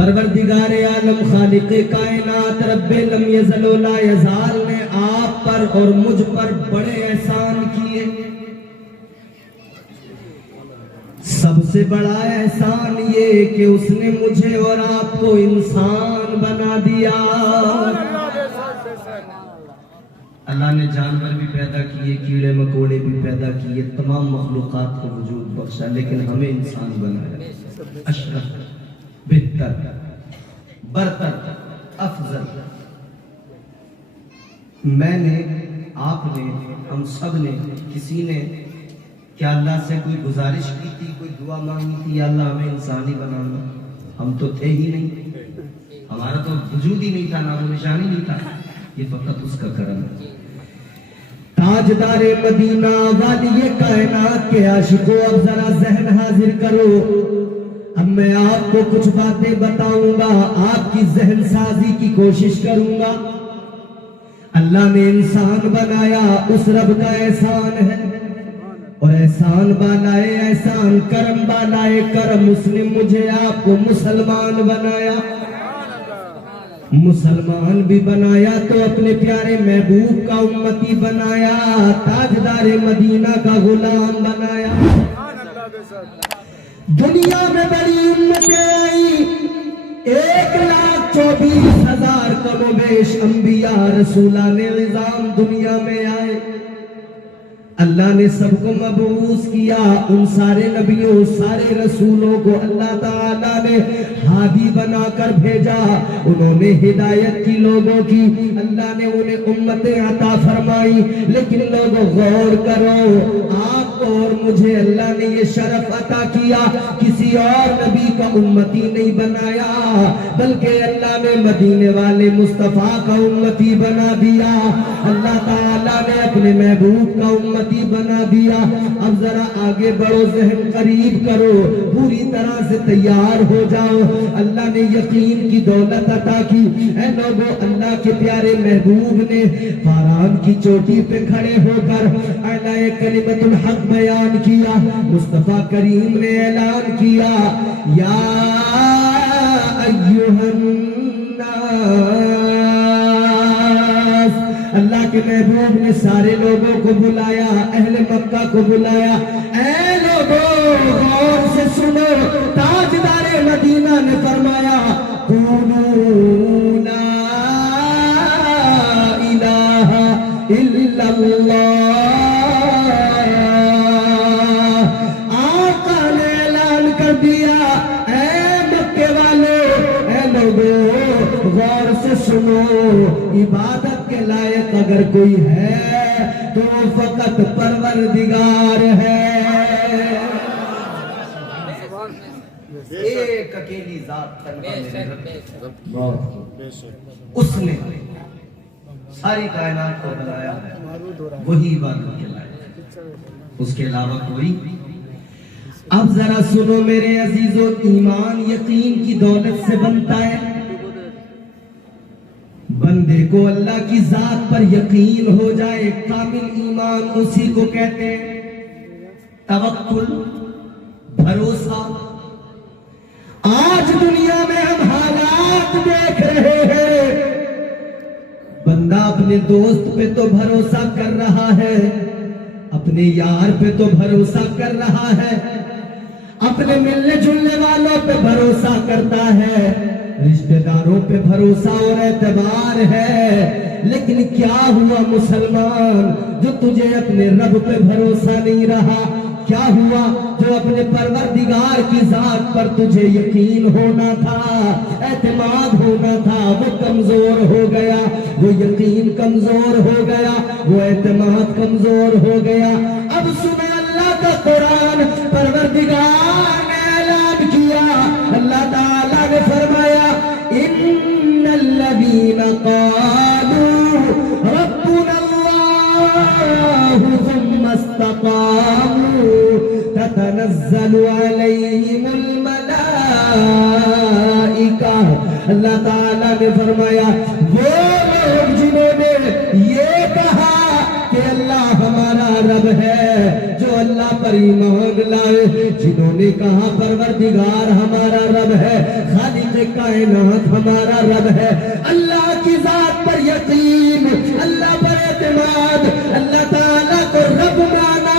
परवरदिगार आलम खालिक कायनात रब्बे लम यज़ल व ला यज़ाल ने आप पर और मुझ पर बड़े एहसान किए। सबसे बड़ा एहसान ये कि उसने मुझे और आपको इंसान बना दिया। अल्लाह ने जानवर भी पैदा किए, कीड़े मकोड़े भी पैदा किए, तमाम मखलूकात को वजूद बख्शा, लेकिन हमें इंसान बनाया। अशरफ, बेहतर, बरतर, अफजल। मैंने, आपने, हम सब ने, किसी ने क्या अल्लाह से कोई गुजारिश की थी, कोई दुआ मांगी थी, या अल्लाह हमें इंसान ही बनाना? हम तो थे ही नहीं, हमारा तो वजूद ही नहीं था, नाम निशान ही नहीं था। ये फकत उसका करम है। ताजदारे मदीना वाली कायनात के आशिकों, अब जरा जहन हाजिर करो। अब मैं आपको कुछ बातें बताऊंगा, आपकी जहन साजी की कोशिश करूंगा। अल्लाह ने इंसान बनाया, उस रब का एहसान है, और एहसान बालाए एहसान, करम बालाए करम, उसने मुझे आपको मुसलमान बनाया। मुसलमान भी बनाया तो अपने प्यारे महबूब का उम्मती बनाया, ताजदारे मदीना का गुलाम बनाया। दुनिया में बड़ी उम्मतें आई, 1,24,000 कमोबेश अंबिया रसूलाने निजाम दुनिया में आए। अल्लाह ने सबको मबूस किया, उन सारे नबियों, सारे रसूलों को अल्लाह ताला ने हादी बनाकर भेजा। उन्होंने हिदायत की लोगों की, अल्लाह ने उन्हें उम्मतें अता फरमाई। लेकिन लोगों गौर करो, आपको और मुझे अल्लाह ने ये शरफ अता किया, किसी और नबी का उम्मती नहीं बनाया, बल्कि अल्लाह ने मदीने वाले मुस्तफा का उम्मती बना दिया। अल्लाह ताला ने अपने महबूब का उम्मती बना दिया। अब जरा आगे बढ़ो, जहन करीब करो, पूरी तरह से तैयार हो जाओ। अल्लाह ने यकीन की दौलत अता की। ऐ लोगों, अल्लाह के प्यारे महबूब ने फारान की चोटी पे खड़े होकर अलाए कलिमतुल हक बयान किया। मुस्तफा करीम ने ऐलान किया, या अय्युहन नास। अल्लाह के महबूब ने सारे लोगों को बुलाया, अहले मक्का को बुलाया। ऐ लोगों, गौर से सुनो, ताजदारे मदीना ने फरमाया, कुलू ला इलाहा इल्लल्लाह। आका ने ऐलान कर दिया, ऐ मक्के वाले, ऐ लोगों, गौर से सुनो, इबादत के लायक अगर कोई है तो फकत परवरदिगार है। एक अकेली जात उसने सारी कायनात को बनाया है, वही इबादत के लायक, उसके अलावा कोई। अब जरा सुनो मेरे अजीजों, ईमान यकीन की दौलत से बनता है। बंदे को अल्लाह की जात पर यकीन हो जाए, कामिल ईमान उसी को कहते हैं। तवक्कुल, भरोसा। आज दुनिया में हम हालात देख रहे हैं, बंदा अपने दोस्त पे तो भरोसा कर रहा है, अपने यार पे तो भरोसा कर रहा है, अपने मिलने जुलने वालों पे भरोसा करता है, रिश्तेदारों पे भरोसा और एतबार है। लेकिन क्या हुआ मुसलमान, जो तुझे अपने रब पे भरोसा नहीं रहा? क्या हुआ जो अपने परवरदिगार की जात पर तुझे यकीन होना था, एतमाद होना था, वो कमजोर हो गया, वो यकीन कमजोर हो गया, वो एतमाद कमजोर हो गया। अब सुने अल्लाह का कुरान, परवरदिगार ने ऐलान किया, अल्लाह ताला ने फरमाया, इन्नल्लज़ीना क़ालू रब्बुनल्लाहु सुम्मा इस्तक़ामू ततनज़्ज़लु अलैहिमुल मलाइका। अल्लाह ताला ने फरमाया, वो लोग जिन्होंने ये कहा कि अल्लाह हमारा रब है, जो अल्लाह पर ईमान लाए, जिन्होंने कहा परवरदिगार हमारा रब है, खालिक कायनात हमारा रब है। अल्लाह की जात पर यकीन, अल्लाह पर एतमाद, अल्लाह ताला को रब माना,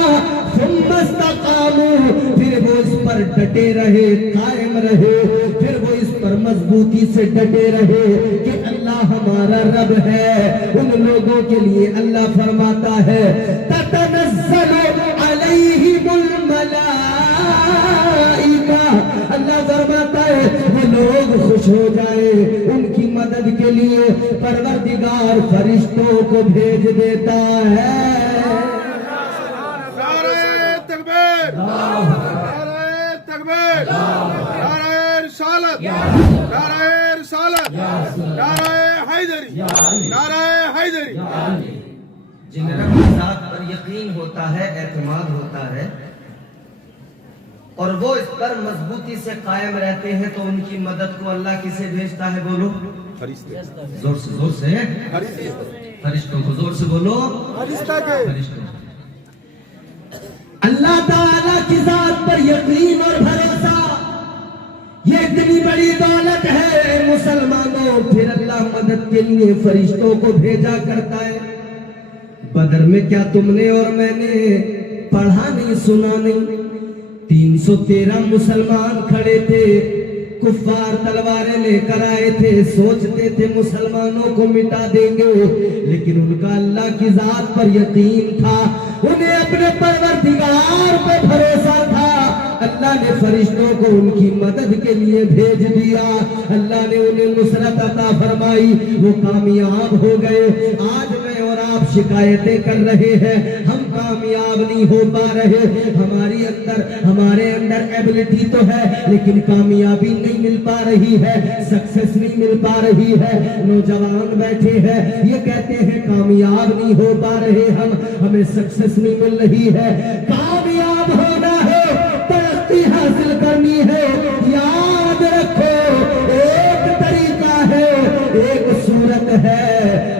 सुम्मा इस्तकामू, फिर वो इस पर डटे रहे, कायम रहे, फिर वो इस पर मजबूती से डटे रहे कि अल्लाह हमारा रब है। उन लोगों के लिए अल्लाह फरमाता है ततनज़्ज़लु अलैहिमुल मलाइका, अल्लाह फरमाता है वो लोग खुश हो जाए, उनकी मदद के लिए परवरदिगार फरिश्तों को भेज देता है। नारे तकबीर, नारे तकबीर, नारे रिसालत, नारे रिसालत, नारे हैदरी, नारे हैदरी। जिन रब की जात पर यकीन होता है, एतमाद होता है और वो इस पर मजबूती से कायम रहते हैं, तो उनकी मदद को अल्लाह किसे भेजता है? बोलो जोर से, जोर से, फरिश्तों को जोर से बोलो, फरिश्तों। अल्लाह ताला की जात पर यकीन और भरोसा, ये इतनी बड़ी दौलत है मुसलमानों। फिर अल्लाह मदद के लिए फरिश्तों को भेजा करता है। बदर में क्या तुमने और मैंने पढ़ा नहीं, सुना नहीं? 313 मुसलमान खड़े थे, कुफ्फार तलवारें लेकर आए थे, सोचते थे मुसलमानों को मिटा देंगे, लेकिन उनका अल्लाह की जात पर यकीन था, उन्हें अपने परवरदिगार पे भरोसा था। अल्लाह ने फरिश्तों को उनकी मदद के लिए भेज दिया, अल्लाह ने उन्हें नुसरत अता फरमाई, वो कामयाब हो गए। आज मैं और आप शिकायतें कर रहे हैं, हम कामयाब नहीं हो पा रहे, हमारे अंदर एबिलिटी तो है लेकिन कामयाबी नहीं मिल पा रही है, सक्सेस नहीं मिल पा रही है। नौजवान बैठे हैं, ये कहते हैं कामयाब नहीं हो पा रहे, हमें सक्सेस नहीं मिल रही है। कामयाब होना है, तरक्की हासिल करनी है, याद रखो एक तरीका है, एक सूरत है,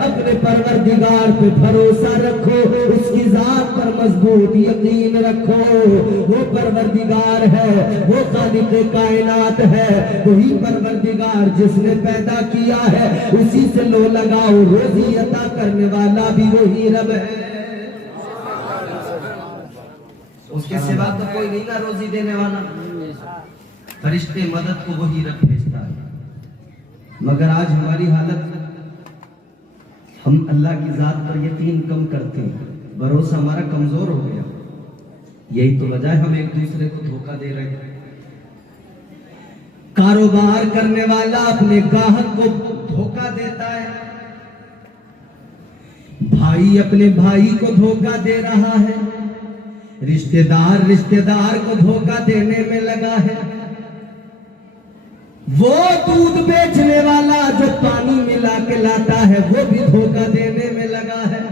अपने परवरदिगार पे भरोसा रखो, उसकी जात पर मजबूत यकीन रखो। वो परवरदिगार है, वो खालिक़े कायनात है, वही परवरदिगार जिसने पैदा किया है, उसी से लो लगाओ, रोजी अता करने वाला भी वही रब है, उसके सिवा तो कोई नहीं ना रोजी देने वाला। फरिश्ते मदद को वही रब भेजता है। मगर आज हमारी हालत, हम अल्लाह की जात पर यकीन कम करते हैं, भरोसा हमारा कमजोर हो गया। यही तो वजह है हम एक दूसरे को धोखा दे रहे हैं। कारोबार करने वाला अपने ग्राहक को धोखा देता है, भाई अपने भाई को धोखा दे रहा है, रिश्तेदार को धोखा देने में लगा है। वो दूध बेचने वाला जो पानी मिला के लाता है, वो भी धोखा देने में लगा है।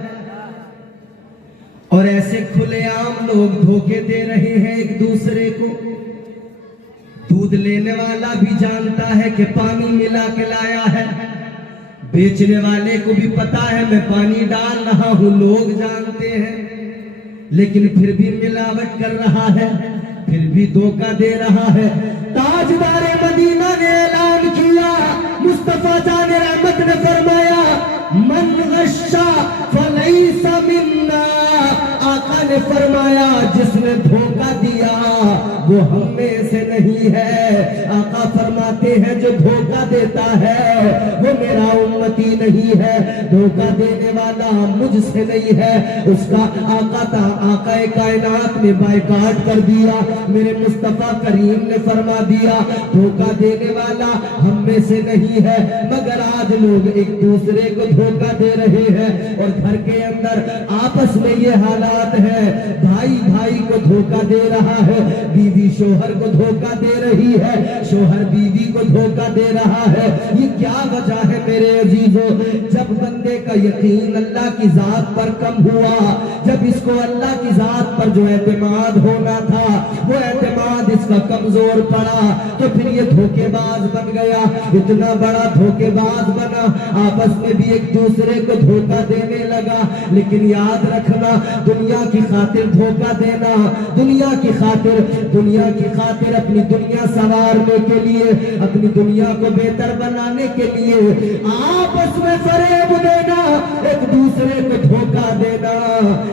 और ऐसे खुलेआम लोग धोखे दे रहे हैं एक दूसरे को। दूध लेने वाला भी जानता है कि पानी मिला के लाया है, बेचने वाले को भी पता है मैं पानी डाल रहा हूं, लोग जानते हैं, लेकिन फिर भी मिलावट कर रहा है, फिर भी धोखा दे रहा है। ताजदारे मदीना ने ऐलान किया, मुस्तफा जान रहमत ने फरमाया, मन गश्शा फलैसा मिन्ना, आका ने फरमाया जिसने धोखा दिया वो हम में से नहीं है। आका फरमाते हैं जो धोखा देता है वो मेरा उम्मती नहीं है, धोखा देने वाला मुझसे नहीं है, उसका आका कायनात ने बायकाट कर दिया। मेरे मुस्तफा करीम ने फरमा दिया धोखा देने वाला हम में से नहीं है। मगर आज लोग एक दूसरे को धोखा दे रहे हैं और घर के अंदर आपस में ये हालात है, भाई भाई को धोखा दे रहा है, बीवी शोहर को धोखा दे रही है, शोहर बीवी को धोखा दे रहा है। ये क्या वजह है मेरे अजीजों? जब बंदे बंदे का यकीन अल्लाह की जात पर कम हुआ, जब इसको अल्लाह की जात पर जो एतमाद होना था वो एतमाद इसका कमजोर पड़ा, तो फिर ये धोखेबाज बन गया, इतना बड़ा धोखेबाज बना, आपस में भी एक दूसरे को धोखा देने लगा। लेकिन याद रखना, दुनिया की खातिर धोखा देना, दुनिया की खातिर अपनी दुनिया संवारने के लिए, अपनी दुनिया को बेहतर बनाने के लिए आपस में फरेब देना, एक दूसरे को धोखा देना,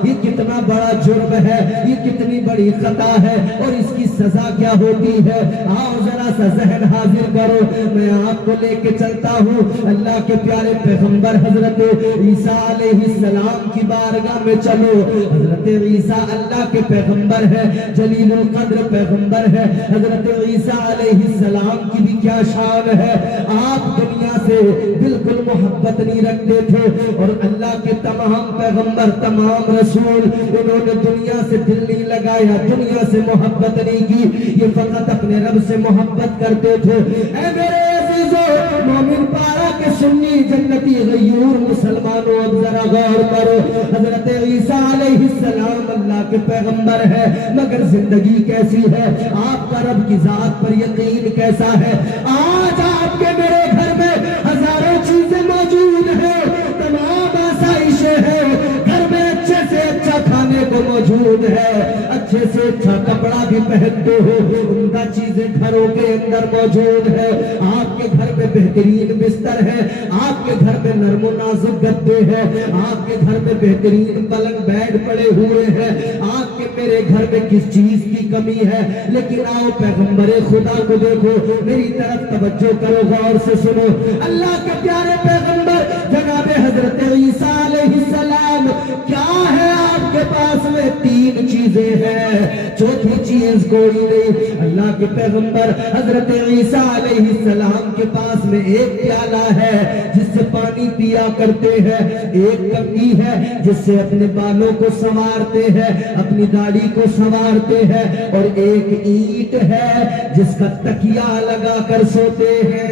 ये कितना बड़ा जुर्म है, ये कितनी बड़ी खता है और इसकी सजा क्या होती है। आओ जरा सा जहन हाजिर करो, मैं आपको लेके चलता हूँ अल्लाह के प्यारे पैगंबर हजरत ईसा अलैहिस्सलाम की बारगाह में। चलो, हजरत ईसा अल्लाह के पैगंबर है, जलीलुल कद्र पैगंबर है। हजरत ईसा अलैहिस्सलाम की भी क्या शान है, आप दुनिया से बिल्कुल मोहब्बत नहीं रखते थे और अल्लाह के तमाम पैगंबर, तमाम रसूल, इन्होंने दुनिया से दिल नहीं लगाया, दुनिया से मोहब्बत नहीं की, ये फकत अपने रब से मोहब्बत करते थे। ऐ मेरे अजीजों, मोमिन पारा के सुन्नी जन्नती गयूर मुसलमानों, अब जरा गौर करो, हजरत ईसा अलैहिस्सलाम अल्लाह के पैगंबर है, मगर जिंदगी कैसी है, आपका रब की जात पर यकीन कैसा है। आज आपके मेरे घर में हजारों चीजें मौजूद है, तमाम आसाइशें हैं, घर में अच्छे से अच्छा खाने को मौजूद है, अच्छे से अच्छा कपड़ा भी पहनते हो, उनका चीजें घरों के अंदर मौजूद है, आपके घर में बेहतरीन बिस्तर है, आपके घर में नरमो नाजुक गद्दे हैं, आपके घर में बेहतरीन पलंग बेड पड़े हुए हैं, आपके मेरे घर में किस चीज की कमी है। लेकिन आओ पैगंबरे खुदा को देखो, मेरी तरफ तवज्जो करो, गौर से सुनो, अल्लाह के प्यारे पैगंबर जनाब हजरत ईसा अलैहिस्सलाम, क्या है आपके पास में? तीन चीजें हैं, चौथी चीज कोई नहीं। अल्लाह के पैगंबर हजरत ईसा अलैहिस्सलाम के पास में एक प्याला है जिससे पानी पिया करते हैं, एक कंघी है जिससे अपने बालों को संवारते हैं, अपनी दाढ़ी को संवारते हैं, और एक ईंट है जिसका तकिया लगा कर सोते हैं।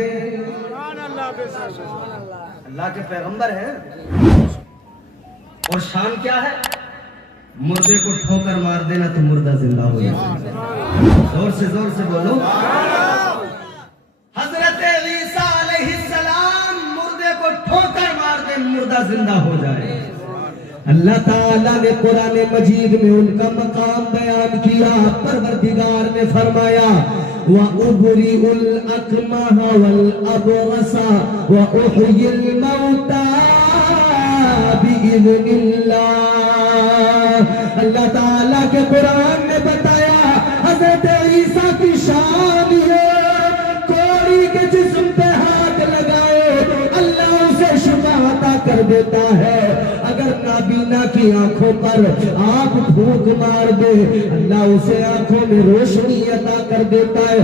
अल्लाह के पैगंबर है और शान क्या है? मुर्दे को ठोकर मार देना तो मुर्दा जिंदा हो जाए। जोर से बोलो, हजरत ईसा अलैहिस्सलाम मुर्दे को ठोकर मार दे, मुर्दा जिंदा हो जाए। अल्लाह ताला ने कुरान मजीद में उनका मकाम बयान किया। परवरदिगार ने फरमाया, व उबरीउल अकमह वल अबरसा व उहयिल मौता बिइज़्निल्लाह। अल्लाह ताला के कुरान ने बताया हजरत ईसा की शान है, कोड़ी के जिस्म पे हाथ लगाए अल्लाह उसे शिफा अता कर देता है। अगर नाबीना की आंखों पर आप फूंक मार दे, अल्लाह उसे आंखों में रोशनी अता कर देता है।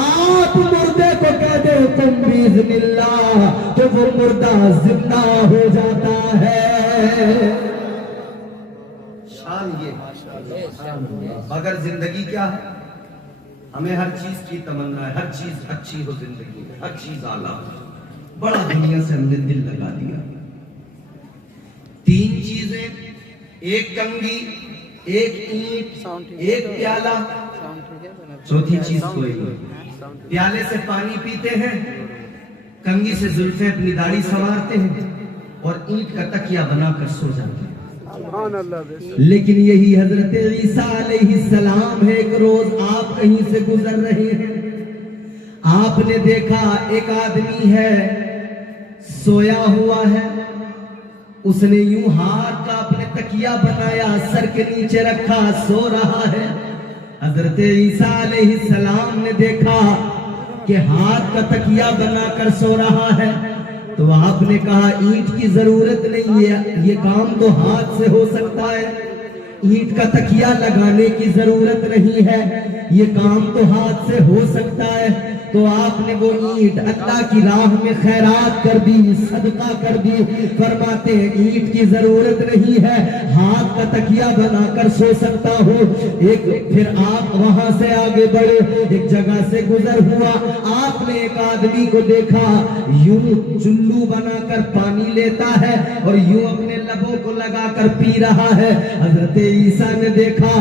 आप मुर्दे को कह दे तुम बिइज़्निल्लाह, तो वो मुर्दा जिंदा हो जाता है। शान ये, मगर जिंदगी क्या है? हमें हर चीज की तमन्ना है, हर चीज अच्छी हो जिंदगी में, हर चीज आला। बड़ा दुनिया से हमने दिल लगा दिया। तीन चीजें, एक कंघी, एक ईंट, एक प्याला, चौथी चीज कोई नहीं। प्याले से पानी पीते हैं, कंघी से जुल्फे अपनी दाढ़ी संवारते हैं और ईंट का तकिया बनाकर सो जाते हैं। लेकिन यही हजरत ईसा अलैहिस्सलाम है। एक रोज आप कहीं से गुजर रहे हैं, आपने देखा एक आदमी है सोया हुआ है, उसने यूं हाथ का अपने तकिया बनाया, सर के नीचे रखा, सो रहा है। हजरत ईसा अलैहिस्सलाम ने देखा कि हाथ का तकिया बनाकर सो रहा है, तो आपने कहा ईंट की जरूरत नहीं है, ये काम तो हाथ से हो सकता है, ईंट का तकिया लगाने की जरूरत नहीं है, ये काम तो हाथ से हो सकता है। तो आपने वो ईंट अल्लाह की राह में खैरात कर दी, सदका कर दी। फरमाते हैं ईंट की जरूरत नहीं है, हाथ का तकिया बनाकर सो सकता हो। एक फिर आप वहां से आगे बढ़े, एक जगह से गुजर हुआ, आपने एक आदमी को देखा यूं चुल्लू बनाकर पानी लेता है और यूं अपने लबों को लगाकर पी रहा है। हजरत ईसा ने देखा,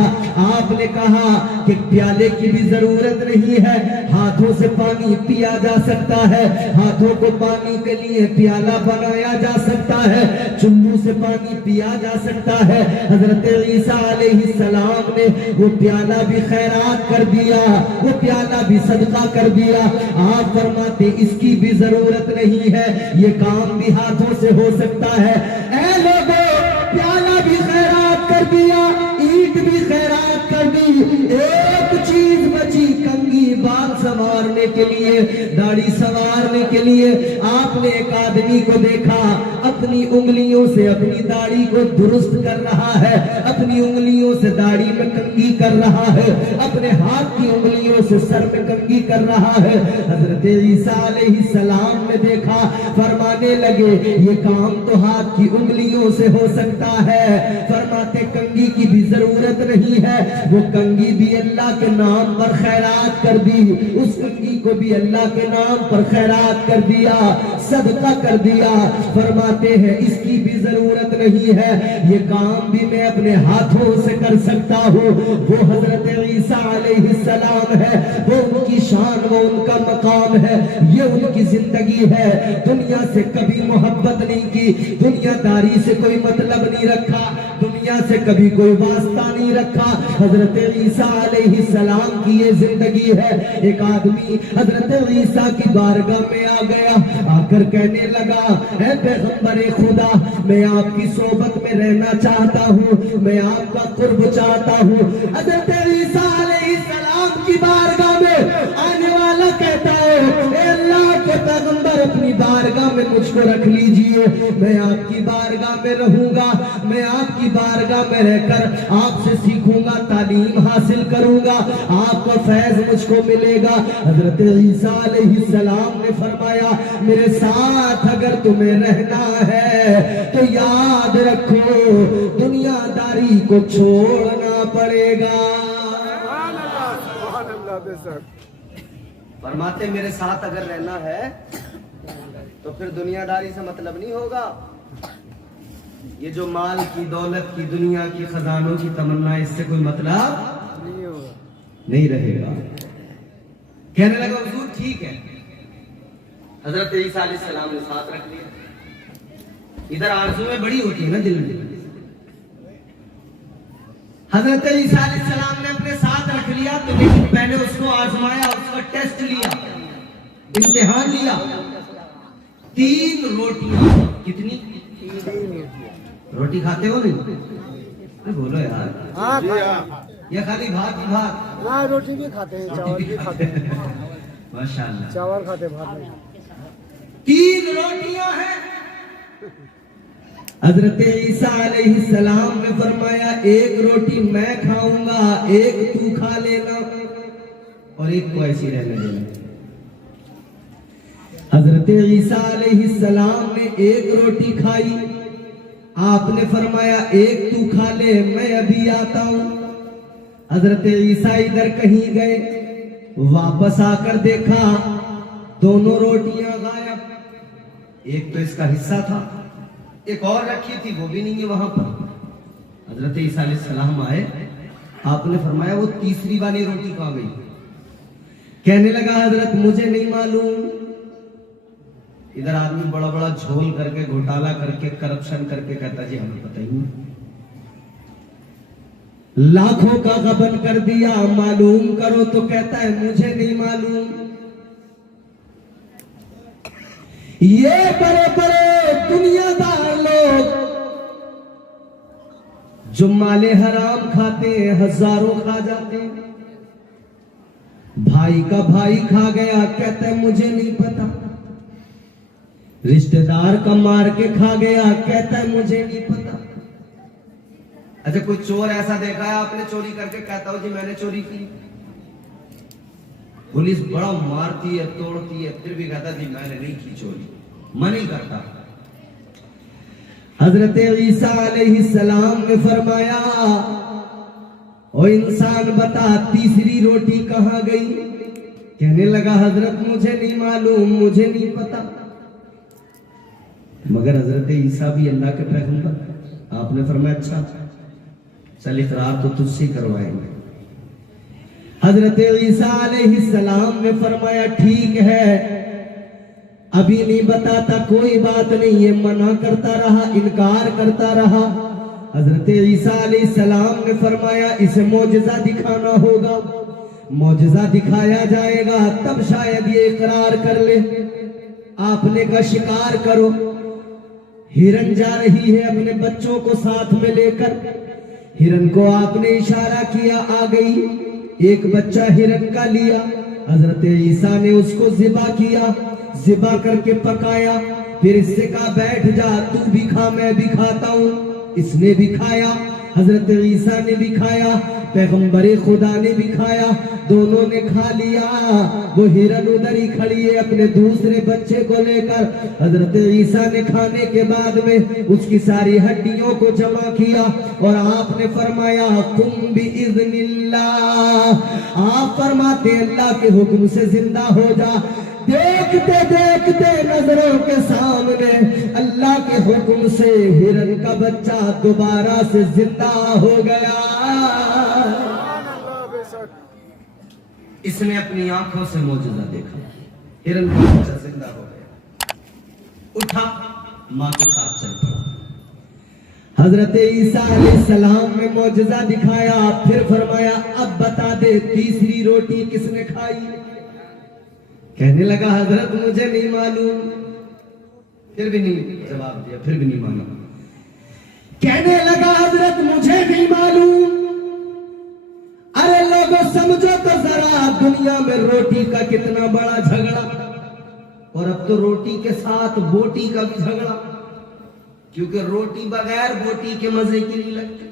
आपने कहा कि प्याले की भी जरूरत नहीं है, हाथों से पानी पिया जा सकता है, हाथों को पानी के लिए प्याला बनाया जा सकता है, चुल्लू से पानी पिया जा सकता है। हजरत ईसा अलैहिस्सलाम ने वो प्याला भी खैरात कर दिया, वो प्याला भी सदका कर दिया। आप फरमाते इसकी भी जरूरत नहीं है, ये काम भी हाथों से हो सकता है। ऐ लोगों, प्याला भी खैरात कर दिया, ईंट भी खैरात कर दी, एक चीज बची, कंघी बाल संवारने के लिए, दाढ़ी संवारने के लिए। आपने एक आदमी को देखा अपनी उंगलियों से अपनी दाढ़ी को दुरुस्त कर रहा है, अपनी उंगलियों से दाढ़ी में कंघी कर रहा है, अपने हाथ की उंगलियों से सर में कंघी कर रहा है। हजरत ईसा अलैहिस्सलाम ने देखा, फरमाने लगे ये काम तो हाथ की उंगलियों से हो सकता है। फरमाते कंघी की भी जरूरत नहीं है, वो कंघी भी अल्लाह के नाम पर खैरात कर दी, उस कंघी को भी अल्लाह के नाम पर खैरात कर दिया, सदका कर दिया। फरमाते हैं इसकी भी जरूरत नहीं है, ये काम भी मैं अपने हाथों से कर सकता हूँ। वो हजरत ईसा अलैहिस्सलाम है, वो उनकी शान, वो उनका मकाम है, ये उनकी जिंदगी है। दुनिया से कभी मोहब्बत नहीं की, दुनियादारी से कोई मतलब नहीं रखा, दुनिया से कभी कोई वास्ता नहीं रखा। हजरत ईसा अलैहिस्सलाम की ये जिंदगी है। एक आदमी हजरत ईसा की बारगाह में आ गया, आकर कहने लगा, ऐ पैगंबरे खुदा, मैं आपकी सोबत में रहना चाहता हूँ, मैं आपका कुर्ब चाहता हूँ। हजरत ईसा अलैहिस्सलाम की बारगाह में आने वाला कहता है, ऐ अल्लाह के पैगंबर, अपनी बारगाह में मुझको रख लीजिए, मैं आपकी बारगाह में रहूंगा, मैं आपकी बारगाह में रहकर आपसे सीखूंगा, तालीम हासिल करूंगा, आपका फैज मुझको मिलेगा। हजरत ईसा अलैहिस्सलाम ने फरमाया, मेरे साथ अगर तुम्हें रहना है तो याद रखो दुनियादारी को छोड़ना पड़ेगा। फरमाते मेरे साथ अगर रहना है तो फिर दुनियादारी से मतलब नहीं होगा, ये जो माल की, दौलत की, दुनिया की, खजानों की तमन्ना, इससे कोई मतलब नहीं रहेगा। कहने लगा हुजूर ठीक है। हजरत ईसा अलैहिस्सलाम ने साथ रख लिया। इधर आरज़ुएं बड़ी होती है ना दिल में। हजरत ईसा अलैहिस्सलाम ने अपने साथ रख लिया, तो लेकिन पहले उसको आजमाया, उसका टेस्ट लिया, इम्तिहान लिया। 3 रोटियां, कितनी रोटी खाते हो नहीं? बोलो यार। हाँ, या खाली भात ही भात? हाँ, रोटी भी खाते हैं, चावल भी खाते हैं। माशाअल्लाह, चावल खाते, भात नहीं। 3 रोटियां हैं। हजरत ईसा अलैहिस्सलाम ने फरमाया, एक रोटी मैं खाऊंगा, एक तू खा लेना और एक को ऐसी रहने देना। हजरत ईसा अलैहिस्सलाम ने एक रोटी खाई, आपने फरमाया एक तू खा ले, मैं अभी आता हूं। हजरत ईसा इधर कहीं गए, वापस आकर देखा दोनों रोटियां गायब। एक तो इसका हिस्सा था, एक और रखी थी, वो भी नहीं है वहां पर। हजरत ईसा अलैहिस्सलाम आए, आपने फरमाया वो तीसरी वाली रोटी कहां गई? कहने लगा हजरत मुझे नहीं मालूम। इधर आदमी बड़ा बड़ा झोल करके, घोटाला करके, करप्शन करके कहता जी हमें पता ही नहीं। लाखों का गबन कर दिया, मालूम करो तो कहता है मुझे नहीं मालूम। ये बड़े बड़े दुनियादार लोग जो माले हराम खाते हैं, हजारों खा जाते हैं। भाई का भाई खा गया, कहता है मुझे नहीं पता। रिश्तेदार का मार के खा गया, कहता है मुझे नहीं पता। अच्छा, कोई चोर ऐसा देखा है आपने चोरी करके, कहता हो जी मैंने चोरी की? पुलिस बड़ा मारती है, तोड़ती है, फिर भी कहता जी मैंने नहीं की चोरी, मन ही करता। हजरत ईसा अलैहिस्सलाम ने फरमाया, ओ इंसान बता तीसरी रोटी कहाँ गई? कहने लगा हजरत मुझे नहीं मालूम, मुझे नहीं पता। मगर हजरत ईसा भी अल्लाह के पैगंबर, आपने फरमाया अच्छा चल इकरार तो तुझसे करवाएंगे। हजरत ईसा अलैहिस्सलाम ने फरमाया ठीक है, अभी नहीं बताता, कोई बात नहीं। ये मना करता रहा, इनकार करता रहा। हजरत ईसा अलैहिस्सलाम ने फरमाया इसे मौजज़ा दिखाना होगा, मौजज़ा दिखाया जाएगा तब शायद ये इकरार कर ले। आपने का शिकार करो। हिरन जा रही है अपने बच्चों को साथ में लेकर, हिरन को आपने इशारा किया, आ गई। एक बच्चा हिरन का लिया, हजरत ईसा ने उसको ज़िबा किया, ज़िबा करके पकाया, फिर इससे कहा बैठ जा, तू भी खा मैं भी खाता हूँ। इसने भी खाया, हजरत ईसा ने भी खाया, पैगंबरे खुदा ने भी खाया, दोनों ने खा लिया। वो हिरन उधर ही खड़ी है अपने दूसरे बच्चे को लेकर। हजरत ईसा ने खाने के बाद में उसकी सारी हड्डियों को जमा किया और आपने फरमाया कुम बिइज़्निल्लाह, आप फरमाते अल्लाह के हुक्म से जिंदा हो जा। देखते देखते नजरों के सामने अल्लाह के हुक्म से हिरन का बच्चा दोबारा से जिंदा हो गया। इसने अपनी आंखों से मौजूदा देखा, हिरन का बच्चा जिंदा हो गया, उठा, मां के साथ चल पड़ा। हजरत ईसा अलैहिस्सलाम ने मौजूदा दिखाया, फिर फरमाया अब बता दे तीसरी रोटी किसने खाई? कहने लगा हजरत मुझे नहीं मालूम। फिर भी नहीं जवाब दिया, फिर भी नहीं माना। कहने लगा हजरत मुझे नहीं मालूम। अरे लोगों समझो तो जरा दुनिया में रोटी का कितना बड़ा झगड़ा, और अब तो रोटी के साथ बोटी का भी झगड़ा, क्योंकि रोटी बगैर बोटी के मजे की नहीं लगती।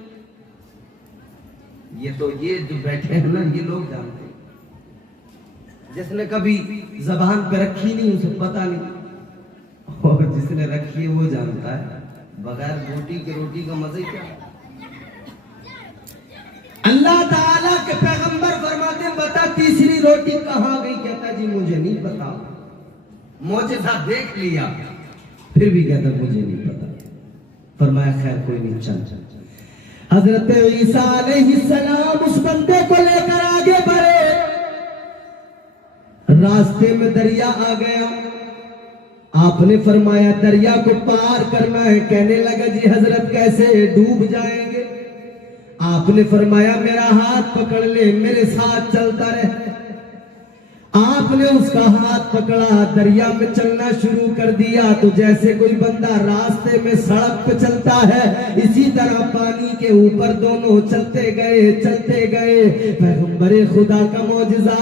ये तो ये जो बैठे हैं ना ये लोग जानते हैं, जिसने कभी जबान पे रखी नहीं उसे पता नहीं, और जिसने रखी है वो जानता है बगैर बोटी के रोटी का मजे क्या। अल्लाह ताला के पैगंबर फरमाते बता तीसरी रोटी कहाँ गई? कहता जी मुझे नहीं पता। मौजज़ा देख लिया, फिर भी कहता मुझे नहीं पता। फरमाया खैर कोई नहीं, चल। हजरत ईसा अलैहिस्सलाम उस बंदे को लेकर आगे बढ़े, रास्ते में दरिया आ गया। आपने फरमाया दरिया को पार करना है। कहने लगा जी हजरत कैसे, डूब जाएंगे। आपने फरमाया मेरा हाथ पकड़ ले, मेरे साथ चलता रहे। आपने उसका हाथ पकड़ा, दरिया में चलना शुरू कर दिया। तो जैसे कोई बंदा रास्ते में सड़क पे चलता है, इसी तरह पानी के ऊपर दोनों चलते गए। पैगंबरे खुदा का मौजज़ा,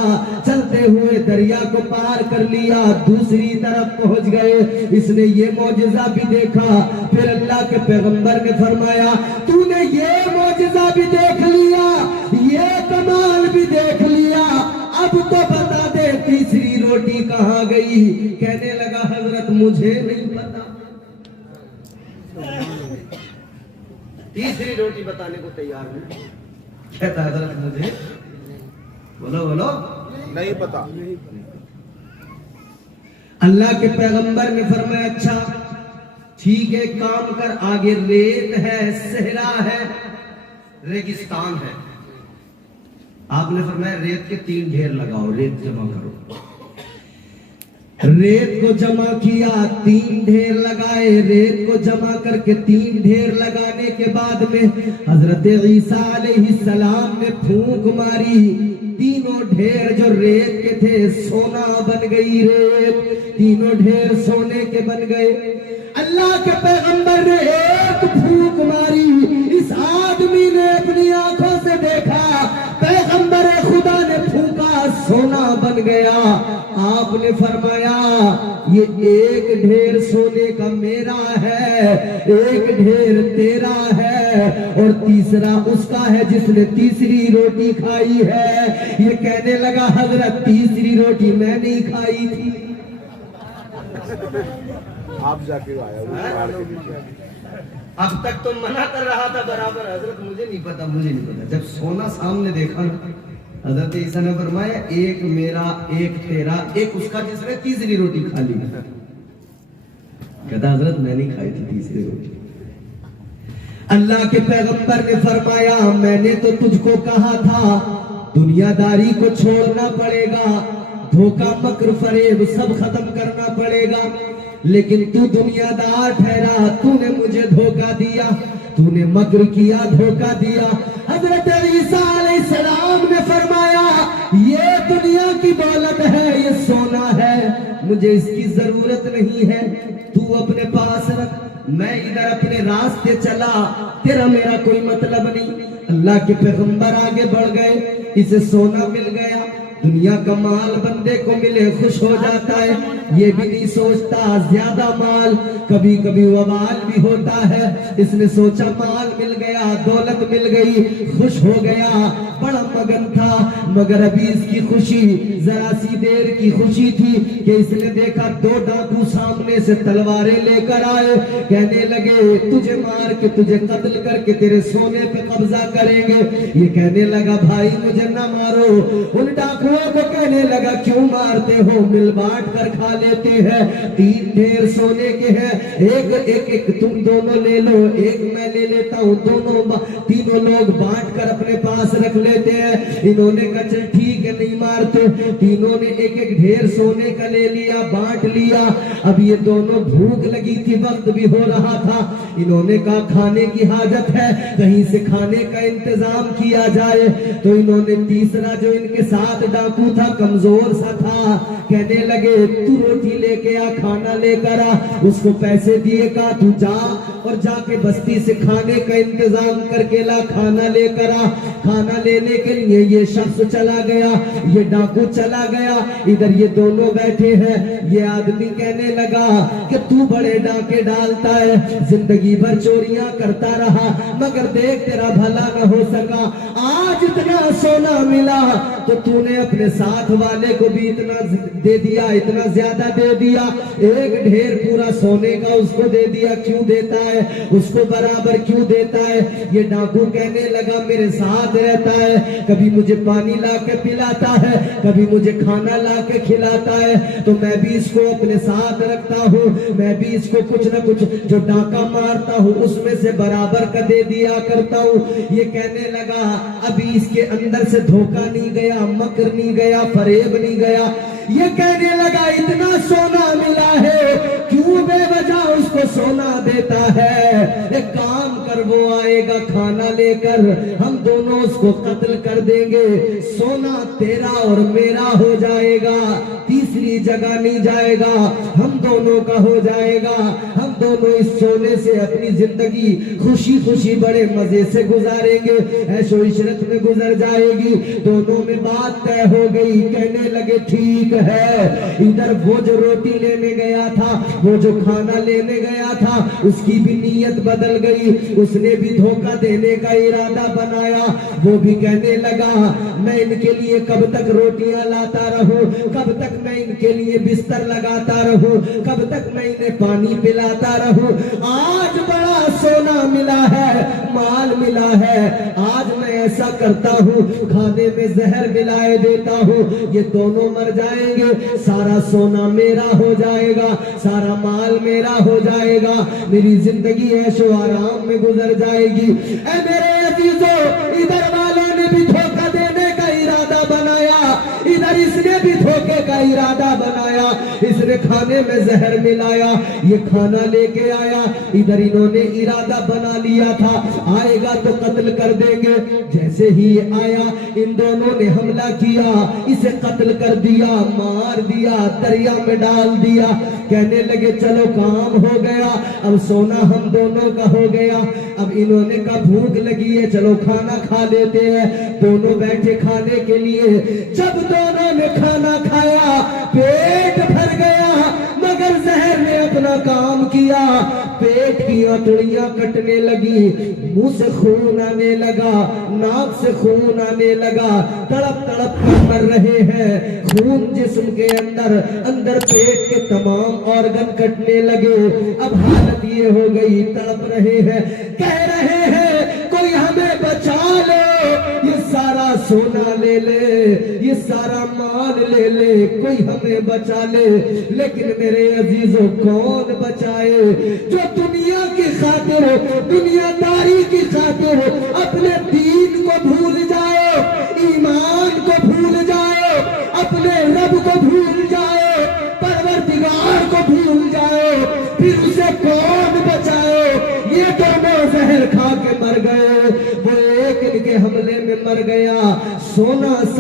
चलते हुए दरिया को पार कर लिया, दूसरी तरफ पहुंच गए। इसने ये मौजज़ा भी देखा। फिर अल्लाह के पैगंबर ने फरमाया तूने ये मौजज़ा भी देख लिया, ये कमाल भी देख लिया, अब तो बता दे तीसरी रोटी कहाँ गई? कहने लगा हजरत मुझे नहीं पता। तीसरी रोटी बताने को तैयार नहीं। कहता हजरत मुझे बोलो नहीं पता। अल्लाह के पैगंबर ने फरमाया अच्छा ठीक है, काम कर, आगे रेत है, सहरा है, रेगिस्तान है। आपने फरमाया रेत के 3 ढेर लगाओ, रेत जमा करो। रेत को जमा किया, 3 ढेर लगाए। रेत को जमा करके 3 ढेर लगाने के बाद में हजरत ईसा अलैहिस्सलाम ने फूंक मारी। तीनों ढेर जो रेत के थे सोना बन गई रेत, तीनों ढेर सोने के बन गए। अल्लाह के पैगंबर ने एक फूंक मारी, इस आदमी ने अपनी आंखों से देखा, पैगंबर खुदा ने फूंका, सोना बन बन गया। आपने फरमाया ये एक ढेर सोने का मेरा है, एक ढेर तेरा है, और तीसरा उसका है जिसने तीसरी रोटी खाई है। ये कहने लगा हजरत तीसरी रोटी मैं नहीं खाई थी। आप जाके आया अब तक तो मना कर रहा था बराबर, हजरत मुझे नहीं पता, मुझे नहीं पता। जब सोना सामने देखा ना, हजरत ईसा ने फरमाया एक मेरा, एक तेरा, एक उसका जिसने तीसरी रोटी खा ली। कहता हजरत मैं नहीं खाई थी तीसरी रोटी। अल्लाह के पैगंबर ने फरमाया मैंने तो तुझको कहा था दुनियादारी को छोड़ना पड़ेगा, धोखा मकर फरेब सब खत्म करना पड़ेगा, लेकिन तू दुनियादार ठहरा, तूने मुझे धोखा दिया, तूने मकर किया, धोखा दिया। हजरत ईसा अलैहिस्सलाम ने फरमाया ये दुनिया की दौलत है, ये सोना है, मुझे इसकी जरूरत नहीं है, तू अपने पास रख, मैं इधर अपने रास्ते चला, तेरा मेरा कोई मतलब नहीं। अल्लाह के पैगंबर आगे बढ़ गए, इसे सोना मिल गया, दुनिया का माल बंदे को मिले खुश हो जाता है, ये भी नहीं सोचता ज्यादा माल कभी कभी वबाल भी होता है। इसने सोचा माल मिल गया, दौलत मिल गई, खुश हो गया, बड़ा मगन था, मगर अभी इसकी खुशी जरा सी देर की खुशी थी कि इसने देखा दो डाकू सामने से तलवारें लेकर आए, कहने लगे तुझे मार के तुझे कत्ल करके तेरे सोने पे कब्जा करेंगे। ये कहने लगा भाई मुझे ना मारो। उन डाकुओं को कहने लगा क्यों मारते हो, मिल बांट कर खा लेते हैं, 3 ढेर सोने के हैं, एक तुम दोनों ले लो, एक मैं ले लेता हूँ, तीनों लोग बांट कर अपने पास रख लेते हैं। इन्होंने कहा चल ठीक है नहीं मारते, तीनों ने एक ढेर सोने का ले लिया, बांट लिया। अब ये दोनों भूख लगी थी, वक्त भी हो रहा था, इन्होंने कहा खाने की हाजत है, कहीं से खाने का इंतजाम किया जाए। तो इन्होंने तीसरा जो इनके साथ डाकू था, कमजोर सा था, कहने लगे तू रोटी लेके आ, खाना लेकर आ। उसको पैसे दिए, कहा तू जा और जाके बस्ती से खाने का इंतजाम करके ला, खाना लेकर आ। खाना लेने के लिए ये शख्स चला गया, ये डाकू चला गया, इधर ये दोनों बैठे हैं। ये आदमी कहने लगा कि तू बड़े डाके डालता है, जिंदगी भर चोरियां करता रहा, मगर देख तेरा भला न हो सका, आज इतना सोना मिला तो तूने अपने साथ वाले को भी इतना दे दिया, इतना ज्यादा दे दिया, एक ढेर पूरा सोने का उसको दे दिया, क्यों देता है, उसको बराबर क्यों देता है। ये डाकू कहने लगा मेरे साथ रहता है, कभी मुझे पानी ला के पिलाता है, कभी मुझे खाना ला के खिलाता है, तो मैं भी इसको अपने साथ रखता हूँ, मैं भी इसको कुछ न कुछ जो डाका मारता हूँ उसमें से बराबर का दे दिया करता हूँ। ये कहने लगा अभी इसके अंदर से धोखा नहीं गया, मकर नहीं गया, फरेब नहीं गया। ये कहने लगा इतना सोना मिला है, क्यों बेवजह उसको सोना देता है, एक काम कर वो आएगा खाना लेकर, हम दोनों उसको कत्ल कर देंगे, सोना तेरा और मेरा हो जाएगा, तीसरी जगह नहीं जाएगा, हम दोनों का हो जाएगा, हम दोनों इस सोने से अपनी जिंदगी खुशी खुशी बड़े मजे से गुजारेंगे, ऐशो इशरत में गुजर जाएगी। दोनों में बात तय हो गई, कहने लगे ठीक है। इधर वो जो रोटी लेने गया था, वो जो खाना लेने गया था, उसकी भी नीयत बदल गई, उसने भी धोखा देने का इरादा बनाया। वो भी कहने लगा मैं इनके लिए कब तक रोटियां लाता रहूं, कब तक मैं इनके लिए बिस्तर लगाता रहूं, कब तक मैं इन्हें पानी पिलाता रहूं। आज बड़ा सोना मिला है, माल मिला है, आज मैं ऐसा करता हूं खाने में जहर मिलाए देता हूं, ये दोनों मर जाएंगे, सारा सोना मेरा हो जाएगा, सारा माल मेरा हो जाएगा, मेरी जिंदगी ऐशो आराम में गुजर जाएगी। ऐ मेरे अजीजों, इधर वालों ने भी धोखा देने का इरादा बनाया, इधर इसने भी धोखे का इरादा बनाया, इसने खाने में जहर मिलाया, ये खाना लेके आया, इधर इन्होंने इरादा बना लिया था आएगा तो कत्ल कर देंगे। जैसे ही आया इन दोनों ने हमला किया, इसे कत्ल कर दिया, मार दिया, दरिया में डाल दिया। कहने लगे चलो काम हो गया, अब सोना हम दोनों का हो गया। अब इन्होंने कहा भूख लगी है, चलो खाना खा लेते हैं। दोनों बैठे खाने के लिए, जब दोनों ने खाना खाना खाया, पेट भर गया, मगर जहर ने अपना काम किया। पेट की अंतड़ियां कटने लगी, मुंह से खून आने लगा, नाक से खून आने लगा, तड़प तड़प कर मर रहे हैं। खून जिस्म के अंदर, अंदर पेट के तमाम ऑर्गन कटने लगे। अब हालत ये हो गई, तड़प रहे हैं, कह रहे हैं कोई हमें बचा लो, ये सारा सोना ले ले, ये सारा माल ले ले, कोई हमें बचा ले। लेकिन मेरे अजीजों कौन बचाए? जो दुनिया की खातिर, दुनियादारी की खातिर अपने दीन को भूल जाओ, ईमान को भूल जाओ, अपने रब को भूल जाओ, परवरदिगार को भूल जाओ, फिर उसे कौन बचाए? ये दोनों जहर खा के मर गए, वो एक इनके हमले में मर गया। सोना